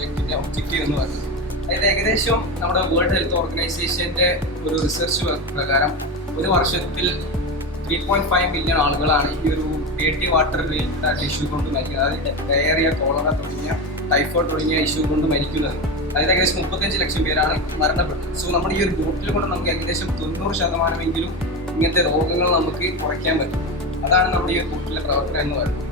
പ്രോജക്റ്റിന്റെ ഒബ്ജക്റ്റീവ് എന്ന് പറയുന്നത്. അതായത് ഏകദേശം നമ്മുടെ വേൾഡ് ഹെൽത്ത് ഓർഗനൈസേഷന്റെ ഒരു റിസർച്ച് പ്രകാരം ഒരു വർഷത്തിൽ 3.5 മില്യൺ ആളുകളാണ് ഈ ഒരു ഡേർട്ടി വാട്ടർ റിലേറ്റഡ് ഇഷ്യൂ കൊണ്ട് മരിക്കുന്നത്. അതായത് ഡയറിയ, കോളറ തുടങ്ങിയ ടൈഫോയിഡ് തുടങ്ങിയ ഇഷ്യൂ കൊണ്ട് മരിക്കുന്നത്. അതായത് ഏകദേശം 35 ലക്ഷം പേരാണ് മരണപ്പെടുന്നത്. സോ നമ്മുടെ ഈ ഒരു ബോട്ടിൽ കൊണ്ട് നമുക്ക് ഏകദേശം 90% ഇങ്ങനത്തെ രോഗങ്ങൾ നമുക്ക് കുറയ്ക്കാൻ പറ്റും. അതാണ് നമ്മുടെ ഈ ഒരു ബോട്ടിലെ പ്രവർത്തനം എന്ന് പറയുന്നത്.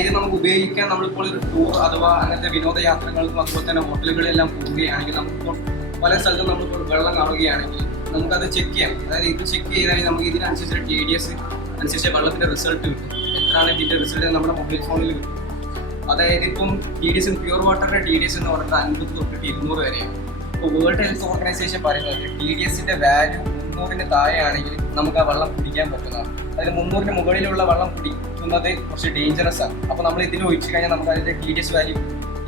ഇത് നമുക്ക് ഉപയോഗിക്കാൻ നമ്മളിപ്പോൾ ഒരു ടൂർ അഥവാ അങ്ങനത്തെ വിനോദയാത്രകൾക്കും അതുപോലെ തന്നെ ഹോട്ടലുകളിലെല്ലാം പോവുകയാണെങ്കിൽ നമുക്കിപ്പോൾ പല സ്ഥലത്തും നമ്മളിപ്പോൾ വെള്ളം കാണുകയാണെങ്കിൽ നമുക്കത് ചെക്ക് ചെയ്യാം. അതായത് ഇത് ചെക്ക് ചെയ്താൽ നമുക്ക് ഇതിനനുസരിച്ച് TDS അനുസരിച്ച് വെള്ളത്തിൻ്റെ റിസൾട്ട് കിട്ടും. എത്രയാണ് ഇതിൻ്റെ റിസൾട്ട് നമ്മുടെ മൊബൈൽ ഫോണിൽ കിട്ടും. അതായത് ഇപ്പം TDS പ്യൂർ വാട്ടറിൻ്റെ TDS എന്ന് പറയുന്നത് 50 തൊട്ട് 200 വരെയാണ്. ഇപ്പോൾ വേൾഡ് ഹെൽത്ത് ഓർഗനൈസേഷൻ പറയുന്നത് TDSന്റെ വാല്യൂ 300-ന് താഴെയാണെങ്കിൽ നമുക്ക് ആ വെള്ളം കുടിക്കാൻ പറ്റുന്നതാണ്. അതായത് 300-ന് മുകളിലുള്ള വെള്ളം കുടിക്കുന്നത് കുറച്ച് ഡേഞ്ചറസ് ആണ്. അപ്പോൾ നമ്മൾ ഇതിൽ ഒഴിച്ചു കഴിഞ്ഞാൽ നമുക്ക് അതിൻ്റെ TDS വാല്യൂ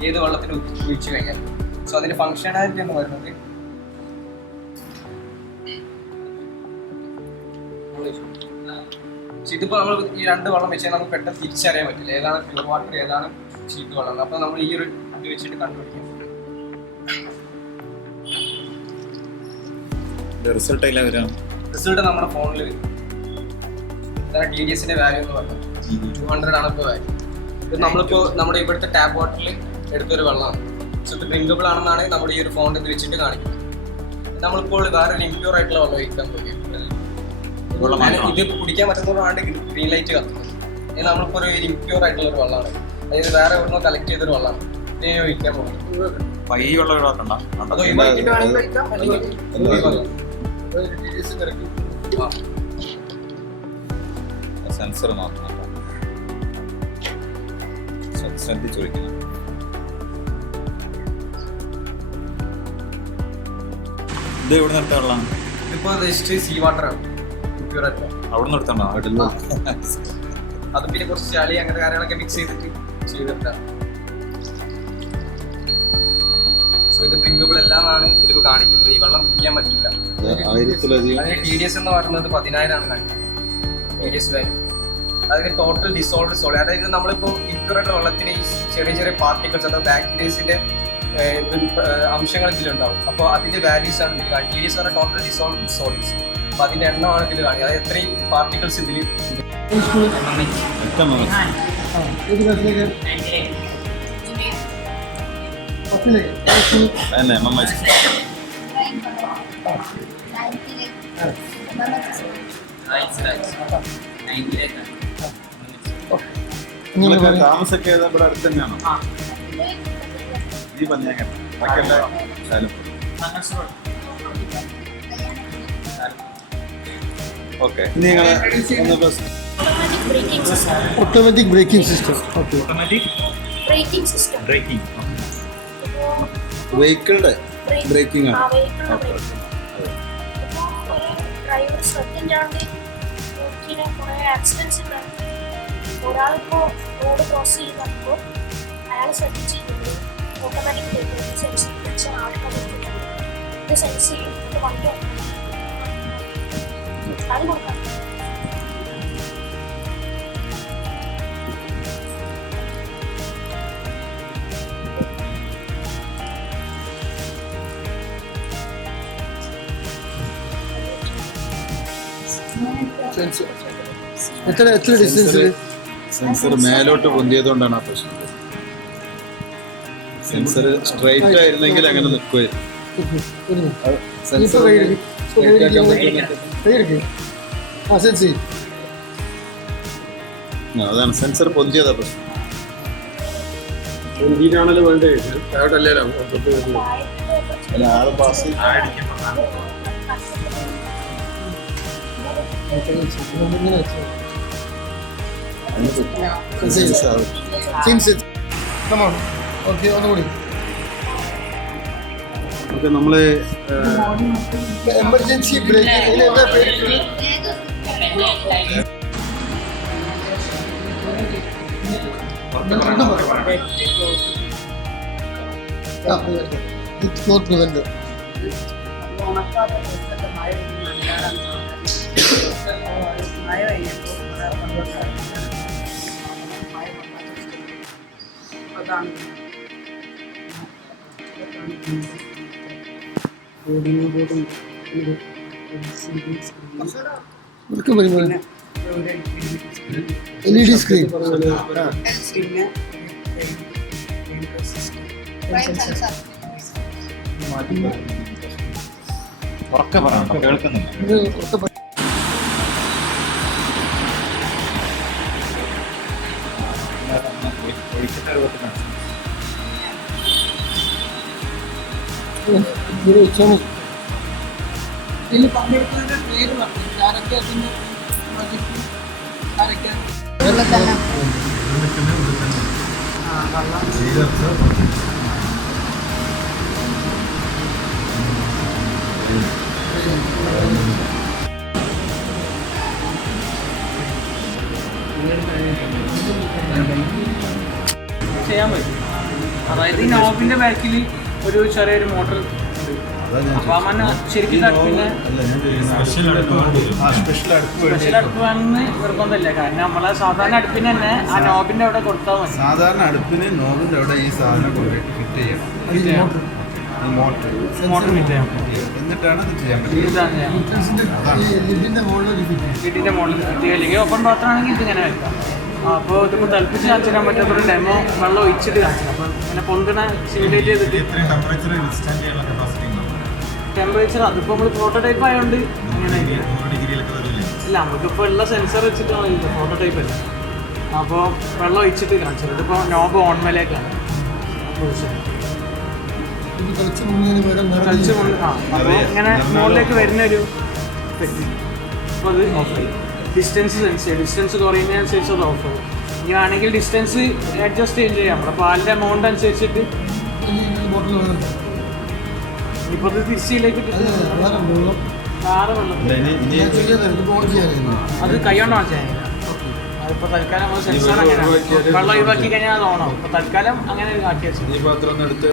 ഏത് വെള്ളത്തിന് ഒഴിച്ചു കഴിഞ്ഞാൽ. സോ അതിൻ്റെ ഫങ്ഷണാലിറ്റി എന്ന് പറയുന്നത് ഇതിപ്പോൾ നമ്മൾ ഈ 2 വെള്ളം വെച്ചാൽ നമുക്ക് പെട്ടെന്ന് തിരിച്ചറിയാൻ പറ്റില്ല ഏതാണ് പ്യൂർ വാട്ടർ ഏതാണ് ചീപ്പ് വെള്ളം. അപ്പോൾ നമ്മൾ ഈ ഒരു ഇത് വെച്ചിട്ട് കണ്ടുപിടിക്കാം. റിസൾട്ട് നമ്മുടെ ഫോണിൽ വരും. ഇതാണ് TDSന്റെ വാല്യൂ എന്ന് പറയുന്നത്. 200 ആണ് ഇപ്പോൾ വാല്യൂ. ഇത് നമ്മളിപ്പോൾ നമ്മുടെ ഇവിടുത്തെ ടാപ്പ് വാട്ടറിൽ എടുത്തൊരു വെള്ളമാണ്. സോ ഇത് ഡ്രിങ്കബിൾ ആണെന്നാണ് നമ്മുടെ ഈ ഒരു ഫോണിൽ ഇത് വെച്ചിട്ട് കാണിക്കുന്നത്. നമ്മളിപ്പോൾ വേറെ ഇംപ്യൂർ ആയിട്ടുള്ള വെള്ളം ഒഴിക്കാൻ പോകുകയാണ്. ഇത് കുടിക്കാൻ പറ്റുന്നതുകൊണ്ടാണ് ഗ്രീൻ ലൈറ്റ് കത്തുന്നത്. ഇത് നമ്മളിപ്പോൾ ഒരു ഇംപ്യൂർ ആയിട്ടുള്ള ഒരു വെള്ളമാണ്. അതായത് വേറെ എവിടുന്നോ കളക്ട് ചെയ്തൊരു വെള്ളമാണ്. ഇതിനെ ഒഴിക്കാൻ പോകുന്നത്. സെൻസർ മാത്രം ശ്രദ്ധിച്ചു വയ്ക്കണം. ഇത് എവിടെ നിർത്താൻ വെള്ളം? ഇതിപ്പോൾ ജസ്റ്റ് സീ വാട്ടറാണ്. അവിടെ നിർത്തണോ? അത് പിന്നെ കുറച്ച് ചളി അങ്ങനത്തെ കാര്യങ്ങളൊക്കെ മിക്സ് ചെയ്തിട്ടാണ്. സോ ഇത് ഡ്രിങ്കബിൾ എല്ലാമാണ് ഇതിലിപ്പോൾ കാണിക്കുന്നത്. ഈ വെള്ളം കുടിക്കാൻ പറ്റില്ല. അതിന് TDS എന്ന് പറയുന്നത് 10,000 ആണ് കാണിക്കുന്നത്. TDS വാല്യൂ അതിന് ടോട്ടൽ ഡിസോൾവ് സോളിഡ്. അതായത് നമ്മളിപ്പോൾ ഇൻക്യൂറായിട്ടുള്ള വെള്ളത്തിന് ഈ ചെറിയ ചെറിയ പാർട്ടിക്കിൾസ് അഥവാ ബാക്ടീരിയസിന്റെ അംശങ്ങൾ ഇതിലുണ്ടാവും. അപ്പോൾ അതിന്റെ വാല്യൂസ് ആണ് ഇതിൽ കാണിക്കുക. TDS പറഞ്ഞാൽ ടോട്ടൽ ഡിസോൾവ് സോളിഡ്സ്. അപ്പോൾ അതിന്റെ എണ്ണമാണ് ഇതിൽ കാണിക്കുക. അതായത് എത്രയും പാർട്ടിക്കിൾസ് ഇതിൽ. താമസമൊക്കെ ഇവിടെ അടുത്ത് തന്നെയാണോ? ഈ panchayat okay. Automatic braking system. വെഹിക്കിളുടെ ബ്രേക്കിംഗ് ആണ്. ഡ്രൈവർ ശ്രദ്ധിക്കാണ്ട് കുറെ ആക്സിഡൻസ് ഉണ്ടായി. ഒരാളിപ്പോൾ റോഡ് ക്രോസ് ചെയ്യുന്നപ്പോൾ അയാൾ ശ്രദ്ധിച്ചിട്ടുണ്ട് ഓട്ടോമാറ്റിക് ബ്രേക്കിംഗ് സെൻസ് വെച്ച ആൾക്കാർ ഇത് സെൻസ് ചെയ്യും. ഇത് വണ്ടി അത് കൊടുക്കാം. എത്ര ഡിസ്റ്റൻസ്? സെൻസർ മേലോട്ട് പൊന്തിയതുകൊണ്ടാണ് ആ പ്രശ്നം. സെൻസർ സ്ട്രൈറ്റ് ആയിരുന്നെങ്കിൽ അങ്ങനെ നിൽക്കുമായിരുന്നു. അതാണ് സെൻസർ പൊന്തിയതാ പ്രശ്നം. ആണല്ലോ വേണ്ടേ? ആള് പാസ് നമ്മള് എമർജൻസി ബ്രേക്കിംഗ് ഇതൊക്കെ വരുമ്പോൾ LED സ്ക്രീൻ ഉറക്കെ പറയണം കേൾക്കുന്നില്ല. ഇത് ഒക്കെ ഇത് വെച്ചാൽ മതി. ഇതിൽ പങ്കെടുത്തതിന്റെ പേര് പറഞ്ഞു ആരൊക്കെ അതിന്റെ പ്രൊജക്ട് ആരൊക്കെ ചെയ്യാൻ പറ്റും. അതായത് ഈ നോബിന്റെ ബാക്കിൽ ഒരു ചെറിയൊരു മോട്ടർ അപ്പൊ അമ്മ ശരിക്കും പിന്നെ സ്പെഷ്യൽ അടുപ്പ് വേണമെന്ന് നിർബന്ധമില്ല. കാരണം നമ്മളെ സാധാരണ അടുപ്പിന് തന്നെ ആ നോബിന്റെ അവിടെ കൊടുത്താൽ മതി. സാധാരണ അടുപ്പിന് നോബിന്റെ അവിടെ ഈ സാധനം ഫിറ്റ് ചെയ്യണം. മോട്ടർ ഫിറ്റ് ചെയ്യാം. എന്നിട്ടാണ് ഇത് ചെയ്യാൻ പറ്റുന്നത്. ലിഡിന്റെ മുകളിൽ വീട്ടിന്റെ മുകളിൽ ഫിറ്റ് ചെയ്യുക. അല്ലെങ്കിൽ ഓപ്പൺ പാത്രമാണെങ്കിൽ ഇതിങ്ങനെ വെക്കാം. അപ്പോൾ ഇതിപ്പോൾ തിളപ്പിച്ച് കാണിച്ചു തരാൻ പറ്റാത്തൊരു ഡെമോ വെള്ളം ഒഴിച്ചിട്ട് കാണിച്ചു. അപ്പം ഇങ്ങനെ പൊന്തിനെ സിമുലേറ്റ് ചെയ്തിട്ട് ടെമ്പറേച്ചർ അതിപ്പോൾ നമ്മൾ പ്രോട്ടോടൈപ്പ് ആയതുകൊണ്ട് അങ്ങനെ ഇല്ല. നമുക്കിപ്പോൾ ഉള്ള സെൻസർ വെച്ചിട്ടാണ് ഇത് പ്രോട്ടോടൈപ്പ് അല്ല. അപ്പോൾ വെള്ളം ഒഴിച്ചിട്ട് കാണിച്ചത്. ഇതിപ്പോൾ നോബ് ഓൺമേലേക്കാണ് കളിച്ച് മുങ്ങിയതിന് പകരം കളിച്ച് അപ്പോൾ ഇങ്ങനെ മുകളിലേക്ക് വരുന്നൊരു അപ്പോൾ അത് ഓഫ് ആയി. ഡിസ്റ്റൻസ് സെൻസ് ചെയ്യും. ഡിസ്റ്റൻസ് കുറയുന്നതിനനുസരിച്ച് അത് ഓഫ് ആവും. ഇനി വേണമെങ്കിൽ ഡിസ്റ്റൻസ് അഡ്ജസ്റ്റ് ചെയ്യാം. നമ്മുടെ പാലിൻ്റെ എമൗണ്ട് അനുസരിച്ചിട്ട് ബോട്ടിൽ വേണം. ഇപ്പോൾ ഇത് തിരിച്ചിലേക്ക് വേറെ വെള്ളം അത് കൈകൊണ്ടാണ് ചെയ്യുന്നത്. അതിപ്പോൾ തൽക്കാലം നമ്മൾ സെൻസർ അങ്ങനെ വെള്ളം ഒഴിവാക്കി കഴിഞ്ഞാൽ അത് ഓണാവും. ഇപ്പോൾ തൽക്കാലം അങ്ങനെ കാട്ടി വെച്ചത്. ഈ പാത്രം ഒന്ന് എടുത്ത്